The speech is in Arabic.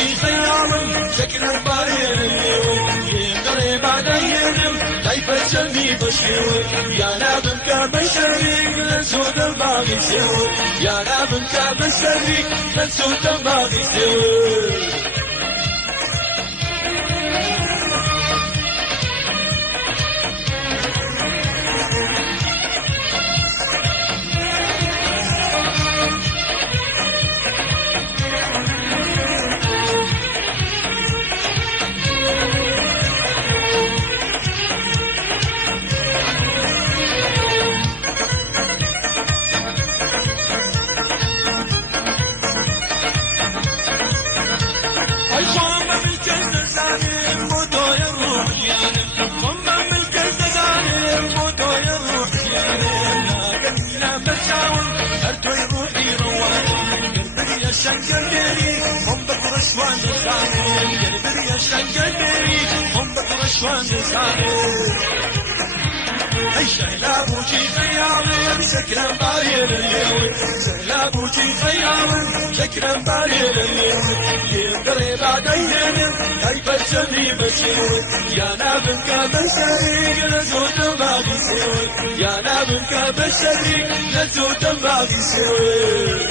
بوشي خيام شكل البارين قريب عليهم كيف تشمي بشيوي يا لابن كبشري لسود الباغي سوي يا لابن كبشري لسود الباغي سوي شنقدري هم بقرش وانزاني قلبي يا شنقدري هم بقرش وانزاني اي شهلابوجي خيام شكلا بارير اليوم شهلابوجي خيام شكلا بارير اليوم يقري بعد ايدين كيف الشمي بشيوي يا نابن كبشري لزود باقي سوي يا نابن كبشري لزود باقي سوي